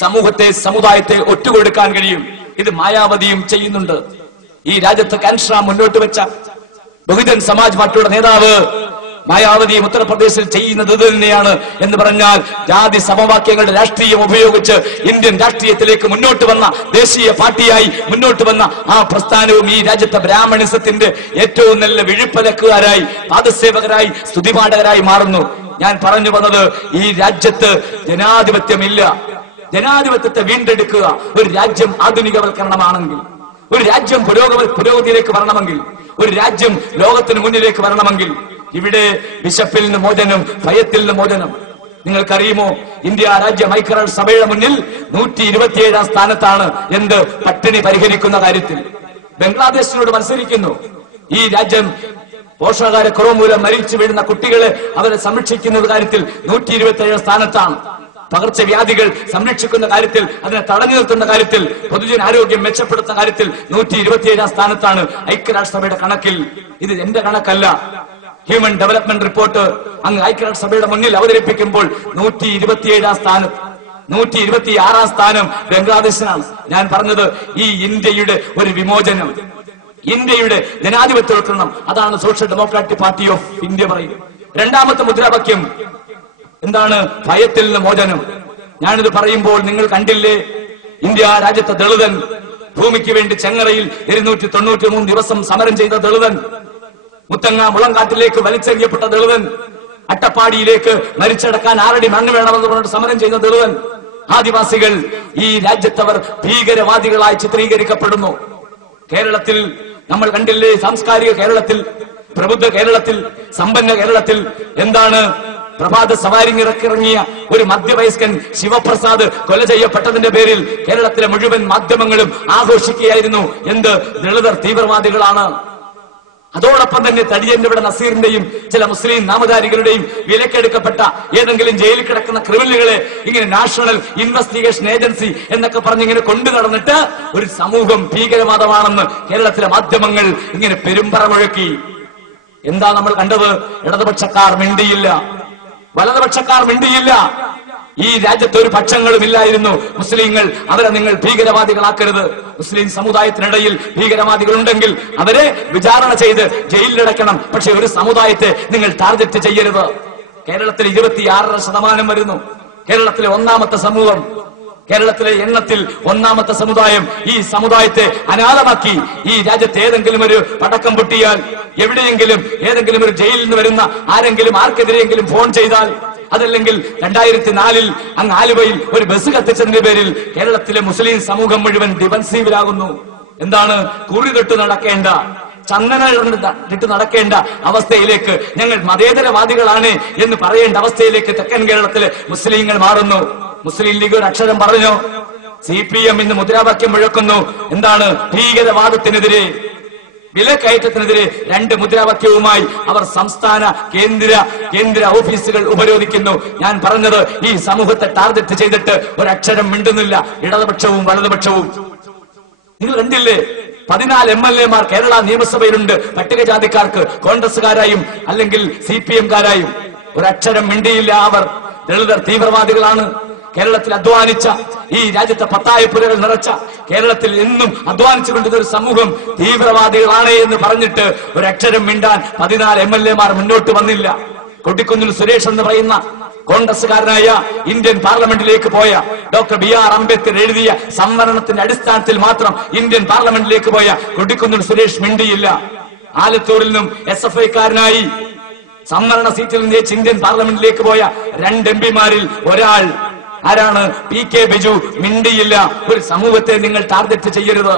സമൂഹത്തെ സമുദായത്തെ ഒറ്റുകൊടുക്കാൻ കഴിയും. ഇത് മായാവതിയും ചെയ്യുന്നുണ്ട്. ഈ രാജ്യത്ത് കാൻഷ്ര മുന്നോട്ട് വെച്ച ബഹുജൻ സമാജ് പാർട്ടിയുടെ നേതാവ് മായാവതിയും ഉത്തർപ്രദേശിൽ ചെയ്യുന്നത് ഇത് തന്നെയാണ് എന്ന് പറഞ്ഞാൽ ജാതി സമവാക്യങ്ങളുടെ രാഷ്ട്രീയം ഉപയോഗിച്ച് ഇന്ത്യൻ രാഷ്ട്രീയത്തിലേക്ക് മുന്നോട്ട് വന്ന ദേശീയ പാർട്ടിയായി മുന്നോട്ട് വന്ന ആ പ്രസ്ഥാനവും ഈ രാജ്യത്തെ ബ്രാഹ്മണിസത്തിന്റെ ഏറ്റവും നല്ല വിഴുപ്പലക്കുകാരായി പാദസേവകരായി സ്തുതിപാഠകരായി മാറുന്നു. ഞാൻ പറഞ്ഞു വന്നത് ഈ രാജ്യത്ത് ജനാധിപത്യമില്ല. ജനാധിപത്യത്തെ വീണ്ടെടുക്കുക ഒരു രാജ്യം ആധുനികവൽക്കരണമാണെങ്കിൽ ഒരു രാജ്യം പുരോഗമ പുരോഗതിയിലേക്ക് വരണമെങ്കിൽ ഒരു രാജ്യം ലോകത്തിന് മുന്നിലേക്ക് വരണമെങ്കിൽ ഇവിടെ വിശപ്പിൽ നിന്ന് മോചനം ഭയത്തിൽ നിന്ന് മോചനം. നിങ്ങൾക്കറിയുമോ ഇന്ത്യ രാജ്യ ഐക്യരാഷ്ട്ര സഭയുടെ മുന്നിൽ നൂറ്റി ഇരുപത്തിയേഴാം സ്ഥാനത്താണ് എന്ത് പട്ടിണി പരിഹരിക്കുന്ന കാര്യത്തിൽ. ബംഗ്ലാദേശിനോട് മത്സരിക്കുന്നു. ഈ രാജ്യം പോഷകാഹാരക്കുറവ് മൂലം മരിച്ചു വീഴുന്ന കുട്ടികളെ അവരെ സംരക്ഷിക്കുന്ന കാര്യത്തിൽ നൂറ്റി ഇരുപത്തിയേഴാം സ്ഥാനത്താണ്. പകർച്ചവ്യാധികൾ സംരക്ഷിക്കുന്ന കാര്യത്തിൽ അതിനെ തടഞ്ഞു നിർത്തുന്ന കാര്യത്തിൽ പൊതുജനാരോഗ്യം മെച്ചപ്പെടുത്തുന്ന കാര്യത്തിൽ നൂറ്റി ഇരുപത്തിയേഴാം സ്ഥാനത്താണ് ഐക്യരാഷ്ട്രസഭയുടെ കണക്കിൽ. ഇത് എന്റെ കണക്കല്ല. ഹ്യൂമൻ ഡെവലപ്മെന്റ് റിപ്പോർട്ട് അങ്ങ് ഐക്യരാഷ്ട്രസഭയുടെ മുന്നിൽ അവതരിപ്പിക്കുമ്പോൾ നൂറ്റി ഇരുപത്തിയേഴാം സ്ഥാനം നൂറ്റി ഇരുപത്തി ആറാം സ്ഥാനം ബംഗ്ലാദേശിനാണ്. ഞാൻ പറഞ്ഞത് ഈ ഇന്ത്യയുടെ ഒരു വിമോചനം. ഇന്ത്യയുടെ ജനാധിപത്യവൽക്കരണം അതാണ് Social Democratic Party of India പറയുന്നത്. രണ്ടാമത്തെ മുദ്രാവാക്യം എന്താണ് ഭയത്തിൽ നിന്ന് മോചനം? ഞാനിത് പറയുമ്പോൾ നിങ്ങൾ കണ്ടില്ലേ? ഇന്ത്യ രാജ്യത്തെ ദളിതൻ ഭൂമിക്ക് വേണ്ടി ചെങ്ങറയിൽ ഇരുന്നൂറ്റി തൊണ്ണൂറ്റി മൂന്ന് ദിവസം സമരം ചെയ്ത ദളിതൻ മുത്തങ്ങ മുളങ്കാട്ടിലേക്ക് വലിച്ചെറിയപ്പെട്ട ദളിതൻ അട്ടപ്പാടിയിലേക്ക് മരിച്ചടക്കാൻ ആരടി മണ്ണ് വേണമെന്ന് പറഞ്ഞിട്ട് സമരം ചെയ്ത ദളിതൻ. ആദിവാസികൾ ഈ രാജ്യത്തവർ ഭീകരവാദികളായി ചിത്രീകരിക്കപ്പെടുന്നു. കേരളത്തിൽ നമ്മൾ കണ്ടില്ലേ? സാംസ്കാരിക കേരളത്തിൽ പ്രബുദ്ധ കേരളത്തിൽ സമ്പന്ന കേരളത്തിൽ എന്താണ് പ്രഭാത സവാരിങ്ങിറക്കിറങ്ങിയ ഒരു മധ്യവയസ്കൻ ശിവപ്രസാദ് കൊല ചെയ്യപ്പെട്ടതിന്റെ പേരിൽ കേരളത്തിലെ മുഴുവൻ മാധ്യമങ്ങളും ആഘോഷിക്കുകയായിരുന്നു. എന്ത്? ദളിതർ തീവ്രവാദികളാണ്. അതോടൊപ്പം തന്നെ തടിയന്റെ ഇവിടെ നസീറിന്റെയും ചില മുസ്ലിം നാമധാരികളുടെയും വിലക്കെടുക്കപ്പെട്ട ഏതെങ്കിലും ജയിലിൽ കിടക്കുന്ന ക്രിമിനലുകളെ ഇങ്ങനെ നാഷണൽ ഇൻവെസ്റ്റിഗേഷൻ ഏജൻസി എന്നൊക്കെ പറഞ്ഞ് ഇങ്ങനെ കൊണ്ടു നടന്നിട്ട് ഒരു സമൂഹം ഭീകരവാദമാണെന്ന് കേരളത്തിലെ മാധ്യമങ്ങൾ ഇങ്ങനെ പെരുമ്പറ മുഴക്കി. എന്താ നമ്മൾ കണ്ടത്? ഇടതുപക്ഷക്കാർ മിണ്ടിയില്ല. വലതുപക്ഷക്കാർ മിണ്ടിയില്ല. ഈ രാജ്യത്ത് ഒരു പക്ഷങ്ങളും ഇല്ലായിരുന്നു. മുസ്ലിങ്ങൾ അവരെ നിങ്ങൾ ഭീകരവാദികളാക്കരുത്. മുസ്ലിം സമുദായത്തിനിടയിൽ ഭീകരവാദികൾ ഉണ്ടെങ്കിൽ അവരെ വിചാരണ ചെയ്ത് ജയിലിലടക്കണം പക്ഷെ ഒരു സമുദായത്തെ നിങ്ങൾ ടാർഗറ്റ് ചെയ്യരുത്. കേരളത്തിൽ ഇരുപത്തിയാറര ശതമാനം വരുന്നു. കേരളത്തിലെ ഒന്നാമത്തെ സമൂഹം കേരളത്തിലെ എണ്ണത്തിൽ ഒന്നാമത്തെ സമുദായം ഈ സമുദായത്തെ അനാഥമാക്കി. ഈ രാജ്യത്ത് ഏതെങ്കിലും ഒരു പടക്കം പൊട്ടിയാൽ എവിടെയെങ്കിലും ഏതെങ്കിലും ഒരു ജയിലിൽ നിന്ന് വരുന്ന ആരെങ്കിലും ആർക്കെതിരെയെങ്കിലും ഫോൺ ചെയ്താൽ അതല്ലെങ്കിൽ രണ്ടായിരത്തി നാലിൽ അങ്ങ് ആലുവയിൽ ഒരു ബസ് കത്തിച്ചതിന്റെ പേരിൽ കേരളത്തിലെ മുസ്ലിം സമൂഹം മുഴുവൻ ഡിഫൻസീവിലാകുന്നു എന്താണ്? കുറികെട്ട് നടക്കേണ്ട. ചന്ദന ഇട്ട് നടക്കേണ്ട അവസ്ഥയിലേക്ക് ഞങ്ങൾ മതേതരവാദികളാണ് എന്ന് പറയേണ്ട അവസ്ഥയിലേക്ക് തെക്കൻ കേരളത്തിലെ മുസ്ലിങ്ങൾ മാറുന്നു. മുസ്ലിം ലീഗ് ഒരു അക്ഷരം പറഞ്ഞു. സി പി എം ഇന്ന് മുദ്രാവാക്യം മുഴക്കുന്നു. എന്താണ്? ഭീകരവാദത്തിനെതിരെ വിലക്കയറ്റത്തിനെതിരെ രണ്ട് മുദ്രാവാക്യവുമായി അവർ സംസ്ഥാന കേന്ദ്ര കേന്ദ്ര ഓഫീസുകൾ ഉപരോധിക്കുന്നു. ഞാൻ പറഞ്ഞത് ഈ സമൂഹത്തെ ടാർഗറ്റ് ചെയ്തിട്ട് ഒരക്ഷരം മിണ്ടുന്നില്ല. ഇടതുപക്ഷവും വലതുപക്ഷവും. നിങ്ങൾ കണ്ടില്ലേ? പതിനാല് എം എൽ എമാർ കേരള നിയമസഭയിലുണ്ട്. പട്ടികജാതിക്കാർക്ക് കോൺഗ്രസുകാരായും അല്ലെങ്കിൽ സി പി എംകാരായും. ഒരക്ഷരം മിണ്ടിയില്ല അവർ. ദളിതർ തീവ്രവാദികളാണ്. കേരളത്തിൽ അധ്വാനിച്ച ഈ രാജ്യത്തെ പത്തായപ്പുരകൾ നിറച്ച കേരളത്തിൽ എന്നും അധ്വാനിച്ചു കൊണ്ടിരുന്ന ഒരു സമൂഹം തീവ്രവാദികളാണ് എന്ന് പറഞ്ഞിട്ട് ഒരു അക്ഷരം മിണ്ടാൻ പതിനാല് എം എൽ എമാർ മുന്നോട്ട് വന്നില്ല. കൊട്ടിക്കുന്നിൽ സുരേഷ് എന്ന് പറയുന്ന കോൺഗ്രസ്സുകാരനായ ഇന്ത്യൻ പാർലമെന്റിലേക്ക് പോയ ഡോക്ടർ ബി ആർ അംബേദ്കർ എഴുതിയ സംവരണത്തിന്റെ അടിസ്ഥാനത്തിൽ മാത്രം ഇന്ത്യൻ പാർലമെന്റിലേക്ക് പോയ കൊട്ടിക്കുന്നിൽ സുരേഷ് മിണ്ടിയില്ല. ആലത്തൂരിൽ നിന്നും എസ് എഫ് ഐക്കാരനായി സംവരണ സീറ്റിൽ നിന്ന് ഇന്ത്യൻ പാർലമെന്റിലേക്ക് പോയ രണ്ട് എം പിമാരിൽ ഒരാൾ ആരാണ് പി കെ ബിജു? മിണ്ടിയില്ല. ഒരു സമൂഹത്തെ നിങ്ങൾ ടാർഗറ്റ് ചെയ്യരുത്.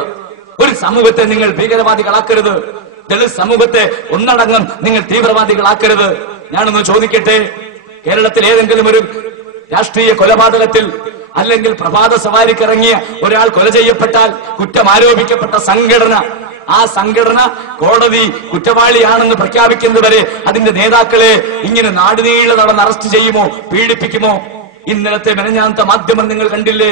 ഒരു സമൂഹത്തെ നിങ്ങൾ ഭീകരവാദികളാക്കരുത്. ദളിത് സമൂഹത്തെ ഒന്നടങ്കം നിങ്ങൾ തീവ്രവാദികളാക്കരുത്. ഞാനൊന്ന് ചോദിക്കട്ടെ? കേരളത്തിൽ ഏതെങ്കിലും ഒരു രാഷ്ട്രീയ കൊലപാതകത്തിൽ അല്ലെങ്കിൽ പ്രഭാത സവാരിക്കിറങ്ങിയ ഒരാൾ കൊല ചെയ്യപ്പെട്ടാൽ കുറ്റം ആരോപിക്കപ്പെട്ട സംഘടന ആ സംഘടന കോടതി കുറ്റവാളിയാണെന്ന് പ്രഖ്യാപിക്കുന്നതുവരെ അതിന്റെ നേതാക്കളെ ഇങ്ങനെ നാടുനീളെ നടന്ന് അറസ്റ്റ് ചെയ്യുമോ? പീഡിപ്പിക്കുമോ? ഇന്നലത്തെ മെനഞ്ഞാന്ത മാധ്യമം നിങ്ങൾ കണ്ടില്ലേ?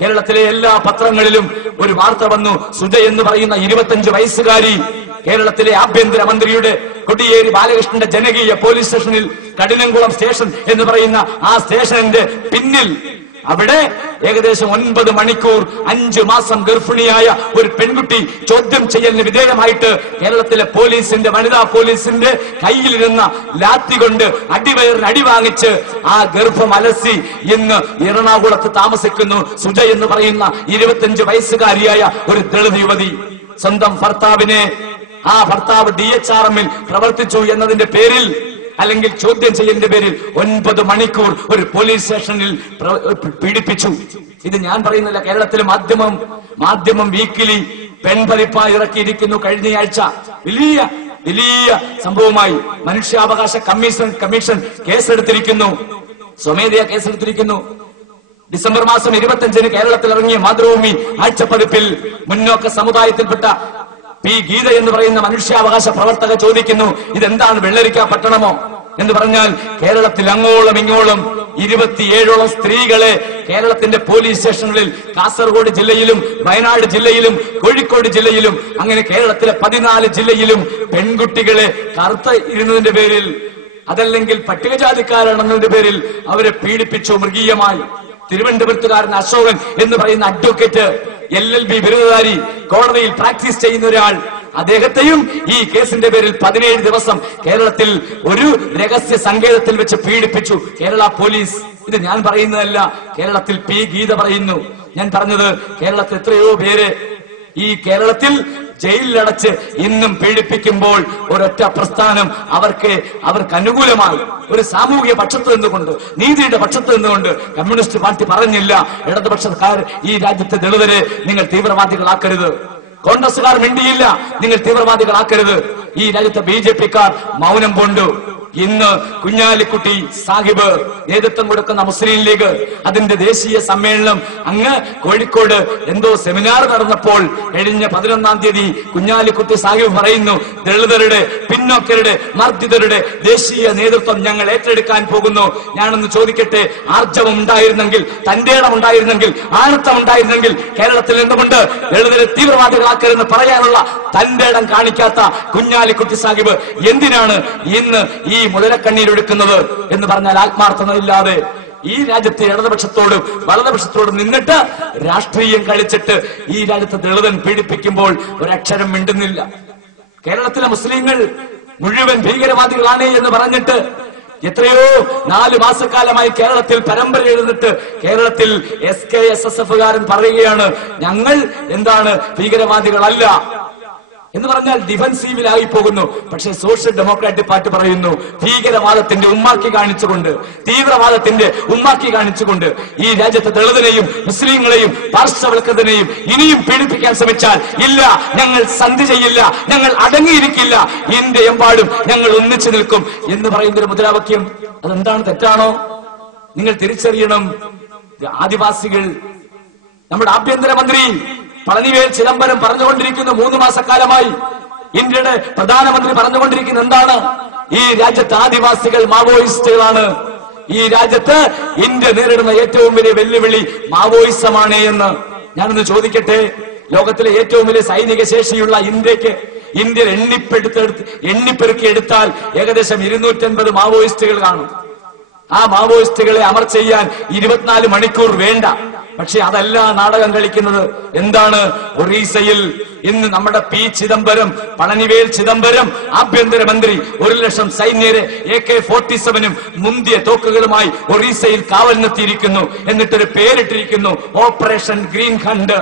കേരളത്തിലെ എല്ലാ പത്രങ്ങളിലും ഒരു വാർത്ത വന്നു. സുജ എന്ന് പറയുന്ന ഇരുപത്തഞ്ച് വയസ്സുകാരി കേരളത്തിലെ ആഭ്യന്തരമന്ത്രിയുടെ കൊടിയേരി ബാലകൃഷ്ണന്റെ ജനകീയ പോലീസ് സ്റ്റേഷനിൽ കഠിനംകുളം സ്റ്റേഷൻ എന്ന് പറയുന്ന ആ സ്റ്റേഷനിന്റെ പിന്നിൽ അവിടെ ഏകദേശം ഒൻപത് മണിക്കൂർ അഞ്ചു മാസം ഗർഭിണിയായ ഒരു പെൺകുട്ടി ചോദ്യം ചെയ്യലിന് വിധേയമായിട്ട് കേരളത്തിലെ പോലീസിന്റെ വനിതാ പോലീസിന്റെ കയ്യിലിരുന്ന ലാത്തി കൊണ്ട് അടിവയറിന് അടി വാങ്ങിച്ച് ആ ഗർഭം അലസി ഇന്ന് എറണാകുളത്ത് താമസിക്കുന്നു. സുജ എന്ന് പറയുന്ന ഇരുപത്തിയഞ്ച് വയസ്സുകാരിയായ ഒരു ദളിത് യുവതി. സ്വന്തം ഭർത്താവിനെ ആ ഭർത്താവ് ഡി എച്ച് ആർ എമ്മിൽ പ്രവർത്തിച്ചു എന്നതിന്റെ പേരിൽ അല്ലെങ്കിൽ ചോദ്യം ചെയ്യലിന്റെ പേരിൽ ഒൻപത് മണിക്കൂർ ഒരു പോലീസ് സ്റ്റേഷനിൽ പീഡിപ്പിച്ചു. ഇത് ഞാൻ പറയുന്നില്ല കേരളത്തിലെ മാധ്യമം മാധ്യമം വീക്കിലി പെൺപതിപ്പായി ഇറക്കിയിരിക്കുന്നു കഴിഞ്ഞയാഴ്ച. വലിയ വലിയ സംഭവമായി മനുഷ്യാവകാശ കമ്മീഷൻ കമ്മീഷൻ കേസെടുത്തിരിക്കുന്നു. സ്വമേധയാ കേസെടുത്തിരിക്കുന്നു. ഡിസംബർ മാസം ഇരുപത്തിയഞ്ചിന് കേരളത്തിൽ ഇറങ്ങിയ മാതൃഭൂമി ആഴ്ചപ്പതിപ്പിൽ മുന്നോക്ക സമുദായത്തിൽപ്പെട്ട പി ഗീത എന്ന് പറയുന്ന മനുഷ്യാവകാശ പ്രവർത്തക ചോദിക്കുന്നു ഇതെന്താണ് വെള്ളരിക്ക പട്ടണമോ? എന്ന് പറഞ്ഞാൽ കേരളത്തിൽ അങ്ങോളം ഇങ്ങോളം ഇരുപത്തിയേഴോളം സ്ത്രീകളെ കേരളത്തിന്റെ പോലീസ് സ്റ്റേഷനുകളിൽ കാസർഗോഡ് ജില്ലയിലും വയനാട് ജില്ലയിലും കോഴിക്കോട് ജില്ലയിലും അങ്ങനെ കേരളത്തിലെ പതിനാല് ജില്ലയിലും പെൺകുട്ടികളെ കറുത്ത ഇരുന്നതിന്റെ പേരിൽ അതല്ലെങ്കിൽ പട്ടികജാതിക്കാരാണെന്നതിന്റെ പേരിൽ അവരെ പീഡിപ്പിച്ചു മൃഗീയമായി. തിരുവനന്തപുരത്തുകാരൻ അശോകൻ എന്ന് പറയുന്ന അഡ്വക്കേറ്റ് എൽ എൽ ബി ബിരുദധാരി കോടതിയിൽ പ്രാക്ടീസ് ചെയ്യുന്ന ഒരാൾ. അദ്ദേഹത്തെയും ഈ കേസിന്റെ പേരിൽ പതിനേഴ് ദിവസം കേരളത്തിൽ ഒരു രഹസ്യ സങ്കേതത്തിൽ വെച്ച് പീഡിപ്പിച്ചു. കേരള പോലീസ് ഇത് ഞാൻ പറയുന്നതല്ല കേരളത്തിൽ പി ഗീത പറയുന്നു. ഞാൻ പറഞ്ഞത് കേരളത്തിൽ എത്രയോ പേര് ഈ കേരളത്തിൽ ജയിലിലടച്ച് ഇന്നും പീഡിപ്പിക്കുമ്പോൾ ഒരൊറ്റ പ്രസ്ഥാനം അവർക്ക് അവർക്ക് അനുകൂലമായി. ഒരു സാമൂഹിക പക്ഷത്ത് നിന്നുകൊണ്ട് നീതിയുടെ പക്ഷത്ത് നിന്നുകൊണ്ട് കമ്മ്യൂണിസ്റ്റ് പാർട്ടി പറഞ്ഞില്ല. ഇടതുപക്ഷക്കാർ ഈ രാജ്യത്തെ ദളിതരെ നിങ്ങൾ തീവ്രവാദികളാക്കരുത്. കോൺഗ്രസുകാർ മിണ്ടിയില്ല. നിങ്ങൾ തീവ്രവാദികളാക്കരുത്. ഈ രാജ്യത്തെ ബി ജെ പിക്കാർ മൗനം കൊണ്ടു. ഇന്ന് കുഞ്ഞാലിക്കുട്ടി സാഹിബ് നേതൃത്വം കൊടുക്കുന്ന മുസ്ലിം ലീഗ് അതിന്റെ ദേശീയ സമ്മേളനം അങ്ങ് കോഴിക്കോട് എന്തോ സെമിനാർ നടന്നപ്പോൾ കഴിഞ്ഞ പതിനൊന്നാം തീയതി കുഞ്ഞാലിക്കുട്ടി സാഹിബ് പറയുന്നു ദളിതരുടെ പിന്നോക്കരുടെ മർദ്ദിതരുടെ ദേശീയ നേതൃത്വം ഞങ്ങൾ ഏറ്റെടുക്കാൻ പോകുന്നു. ഞാനൊന്ന് ചോദിക്കട്ടെ ആർജവം ഉണ്ടായിരുന്നെങ്കിൽ തന്റെ ഇടം ഉണ്ടായിരുന്നെങ്കിൽ ആനത്തം ഉണ്ടായിരുന്നെങ്കിൽ കേരളത്തിൽ എന്തുകൊണ്ട് ദളിതരെ തീവ്രവാദികളാക്കരുതെന്ന് പറയാനുള്ള തന്റെ ഇടം കാണിക്കാത്ത കുഞ്ഞാലിക്കുട്ടി സാഹിബ് എന്തിനാണ് ഇന്ന് ഈ മുതലക്കണ്ണീരൊടുക്കുന്നത് എന്ന് പറഞ്ഞാൽ ആത്മാർത്ഥതയില്ലാതെ ഈ രാജ്യത്തെ ഇടതുപക്ഷത്തോടും വലതുപക്ഷത്തോടും നിന്നിട്ട് രാഷ്ട്രീയം കളിച്ചിട്ട് ഈ രാജ്യത്തെ ദളിതൻ പീഡിപ്പിക്കുമ്പോൾ ഒരക്ഷരം മിണ്ടുന്നില്ല. കേരളത്തിലെ മുസ്ലിങ്ങൾ മുഴുവൻ ഭീകരവാദികളാണ് എന്ന് പറഞ്ഞിട്ട് എത്രയോ നാല് മാസക്കാലമായി കേരളത്തിൽ പരമ്പര എഴുന്നിട്ട് കേരളത്തിൽ എസ് കെ എസ് എസ് എഫുകാരൻ പറയുകയാണ് ഞങ്ങൾ എന്താണ് ഭീകരവാദികളല്ല എന്ന് പറഞ്ഞാൽ ഡിഫൻസീവിലായി പോകുന്നു. പക്ഷെ സോഷ്യൽ ഡെമോക്രാറ്റിക് പാർട്ടി പറയുന്നു ഭീകരവാദത്തിന്റെ ഉമ്മാക്കി കാണിച്ചുകൊണ്ട് തീവ്രവാദത്തിന്റെ ഉമ്മാക്കി കാണിച്ചുകൊണ്ട് ഈ രാജ്യത്തെ ദളിതനെയും മുസ്ലിങ്ങളെയും പാർശ്വവൽക്കൃതനെയും ഇനിയും പീഡിപ്പിക്കാൻ ശ്രമിച്ചാൽ ഇല്ല ഞങ്ങൾ സന്ധി ചെയ്യില്ല ഞങ്ങൾ അടങ്ങിയിരിക്കില്ല ഇന്ത്യ എമ്പാടും ഞങ്ങൾ ഒന്നിച്ചു നിൽക്കും എന്ന് പറയുന്ന ഒരു മുദ്രാവാക്യം. അതെന്താണ് തെറ്റാണോ? നിങ്ങൾ തിരിച്ചറിയണം. ആദിവാസികൾ നമ്മുടെ ആഭ്യന്തരമന്ത്രി പളനിവേൽ ചിദംബരം പറഞ്ഞുകൊണ്ടിരിക്കുന്ന മൂന്ന് മാസക്കാലമായി ഇന്ത്യയുടെ പ്രധാനമന്ത്രി പറഞ്ഞുകൊണ്ടിരിക്കുന്ന എന്താണ്? ഈ രാജ്യത്തെ ആദിവാസികൾ മാവോയിസ്റ്റുകളാണ്. ഈ രാജ്യത്ത് ഇന്ത്യ നേരിടുന്ന ഏറ്റവും വലിയ വെല്ലുവിളി മാവോയിസമാണ് എന്ന്. ഞാനൊന്ന് ചോദിക്കട്ടെ ലോകത്തിലെ ഏറ്റവും വലിയ സൈനിക ശേഷിയുള്ള ഇന്ത്യയ്ക്ക് ഇന്ത്യയിൽ എണ്ണിപ്പെടുത്തെടുത്ത് എണ്ണിപ്പെറുക്കി എടുത്താൽ ഏകദേശം ഇരുന്നൂറ്റൻപത് മാവോയിസ്റ്റുകൾ കാണും. ആ മാവോയിസ്റ്റുകളെ അമർ ചെയ്യാൻ ഇരുപത്തിനാല് മണിക്കൂർ വേണ്ട. പക്ഷെ അതല്ല നാടകം കളിക്കുന്നത്. എന്താണ്? ഒറീസയിൽ ഇന്ന് നമ്മുടെ പി ചിദംബരം പളനിവേൽ ചിദംബരം ആഭ്യന്തരമന്ത്രി ഒരു ലക്ഷം സൈന്യരെ എ കെ ഫോർട്ടി സെവനും മുന്തിയ തോക്കുകളുമായി ഒറീസയിൽ കാവൽ നിർത്തിയിരിക്കുന്നു എന്നിട്ടൊരു പേരിട്ടിരിക്കുന്നു Operation Green Hunt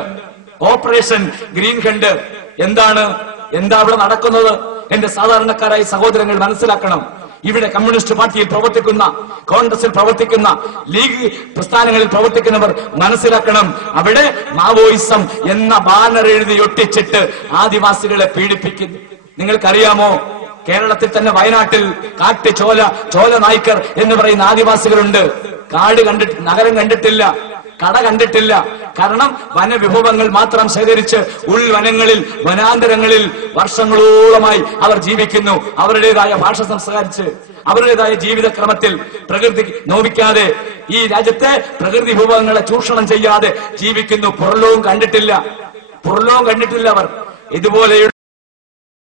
Operation Green Hunt എന്താണ്? എന്താ അവിടെ നടക്കുന്നത്? എന്റെ സാധാരണക്കാരായ സഹോദരങ്ങൾ മനസ്സിലാക്കണം. ഇവിടെ കമ്മ്യൂണിസ്റ്റ് പാർട്ടിയിൽ പ്രവർത്തിക്കുന്ന കോൺഗ്രസിൽ പ്രവർത്തിക്കുന്ന ലീഗ് പ്രസ്ഥാനങ്ങളിൽ പ്രവർത്തിക്കുന്നവർ മനസ്സിലാക്കണം. അവിടെ മാവോയിസം എന്ന ബാനർ എഴുതി ഒട്ടിച്ചിട്ട് ആദിവാസികളെ പീഡിപ്പിക്കുന്നു നിങ്ങൾക്കറിയാമോ? കേരളത്തിൽ തന്നെ വയനാട്ടിൽ കാട്ട് ചോല ചോല നായ്ക്കർ എന്ന് പറയുന്ന ആദിവാസികളുണ്ട്. കാട് കണ്ടിട്ട് നഗരം കണ്ടിട്ടില്ല കട കണ്ടിട്ടില്ല. കാരണം വനവിഭവങ്ങൾ മാത്രം ശേഖരിച്ച് ഉൾവനങ്ങളിൽ വനാന്തരങ്ങളിൽ വർഷങ്ങളോളമായി അവർ ജീവിക്കുന്നു. അവരുടേതായ ഭാഷ സംസാരിച്ച് അവരുടേതായ ജീവിതക്രമത്തിൽ പ്രകൃതി നോവിക്കാതെ ഈ രാജ്യത്തെ പ്രകൃതി വിഭവങ്ങളെ ചൂഷണം ചെയ്യാതെ ജീവിക്കുന്നു. പുറലോകം കണ്ടിട്ടില്ല. പുറലോകം കണ്ടിട്ടില്ല അവർ. ഇതുപോലെയുള്ള